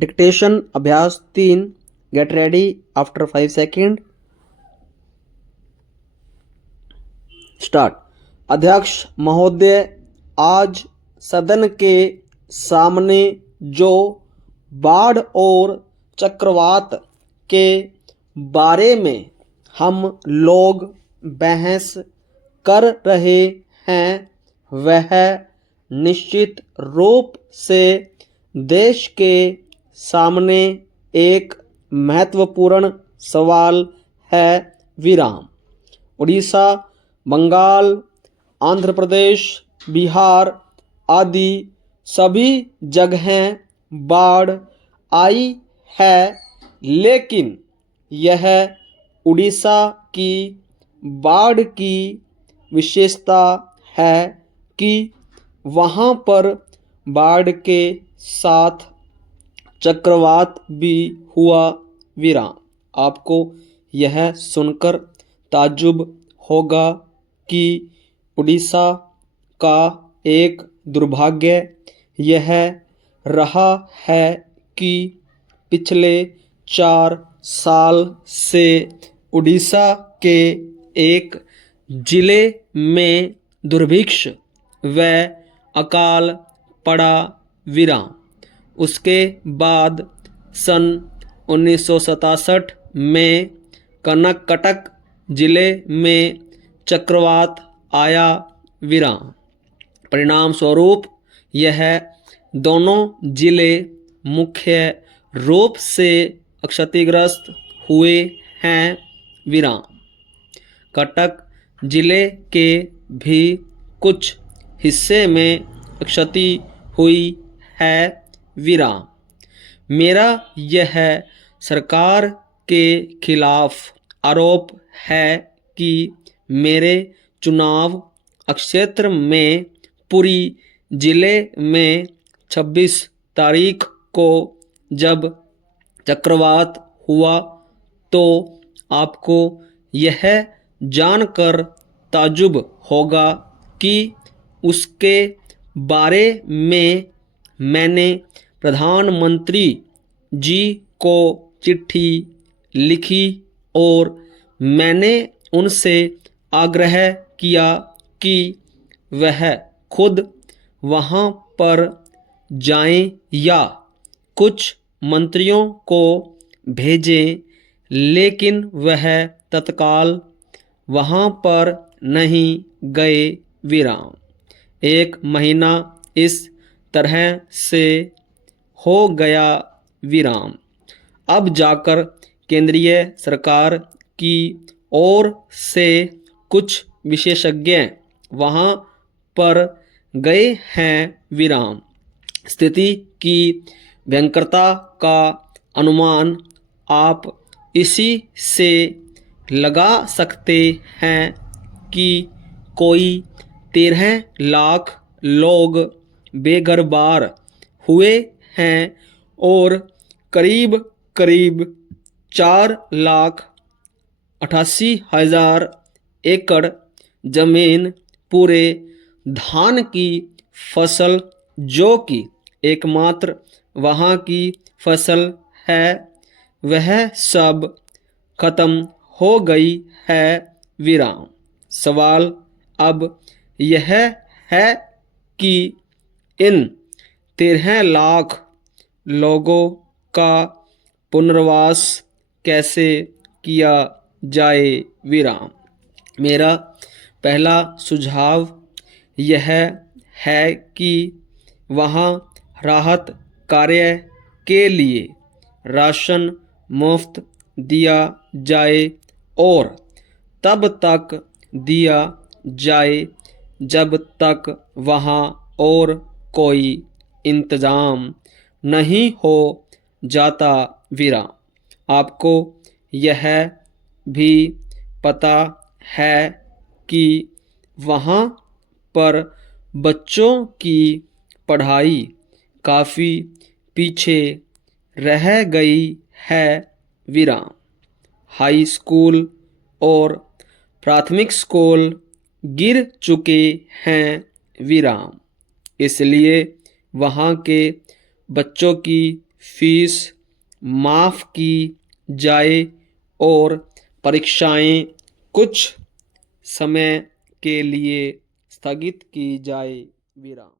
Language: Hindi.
डिक्टेशन अभ्यास 3। Get ready after 5 second. Start. अध्यक्ष महोदय, आज सदन के सामने जो बाढ़ और चक्रवात के बारे में हम लोग बहस कर रहे हैं वह निश्चित रूप से देश के सामने एक महत्वपूर्ण सवाल है। विराम। उड़ीसा, बंगाल, आंध्र प्रदेश, बिहार आदि सभी जगहें बाढ़ आई है, लेकिन यह उड़ीसा की बाढ़ की विशेषता है कि वहाँ पर बाढ़ के साथ चक्रवात भी हुआ। विराम। आपको यह सुनकर ताज्जुब होगा कि उड़ीसा का एक दुर्भाग्य यह रहा है कि पिछले 4 साल से उड़ीसा के एक जिले में दुर्भिक्ष व अकाल पड़ा। विराम। उसके बाद सन 1967 में कर्नाटक जिले में चक्रवात आया। विराम। परिणाम स्वरूप यह दोनों जिले मुख्य रूप से क्षतिग्रस्त हुए हैं। विराम। कटक जिले के भी कुछ हिस्से में क्षति हुई है। विराम। मेरा यह सरकार के खिलाफ आरोप है कि मेरे चुनाव क्षेत्र में पुरी जिले में 26 तारीख को जब चक्रवात हुआ तो आपको यह जानकर ताज्जुब होगा कि उसके बारे में मैंने प्रधानमंत्री जी को चिट्ठी लिखी और मैंने उनसे आग्रह किया कि वह खुद वहाँ पर जाएं या कुछ मंत्रियों को भेजें, लेकिन वह तत्काल वहाँ पर नहीं गए। विराम। 1 महीना इस तरह से हो गया। विराम। अब जाकर केंद्रीय सरकार की ओर से कुछ विशेषज्ञ वहाँ पर गए हैं। विराम। स्थिति की भयंकरता का अनुमान आप इसी से लगा सकते हैं कि कोई 13 लाख लोग बेघर-बार हुए हैं और करीब करीब 4,88,000 एकड़ जमीन पूरे धान की फसल, जो कि एकमात्र वहाँ की फसल है, वह सब खत्म हो गई है। विराम। सवाल अब यह है कि इन 13 लाख लोगों का पुनर्वास कैसे किया जाए। विराम। मेरा पहला सुझाव यह है कि वहाँ राहत कार्य के लिए राशन मुफ्त दिया जाए और तब तक दिया जाए जब तक वहाँ और कोई इंतज़ाम नहीं हो जाता। विराम। आपको यह भी पता है कि वहाँ पर बच्चों की पढ़ाई काफ़ी पीछे रह गई है। विराम। हाई स्कूल और प्राथमिक स्कूल गिर चुके हैं। विराम। इसलिए वहाँ के बच्चों की फीस माफ़ की जाए और परीक्षाएं कुछ समय के लिए स्थगित की जाए। विराम।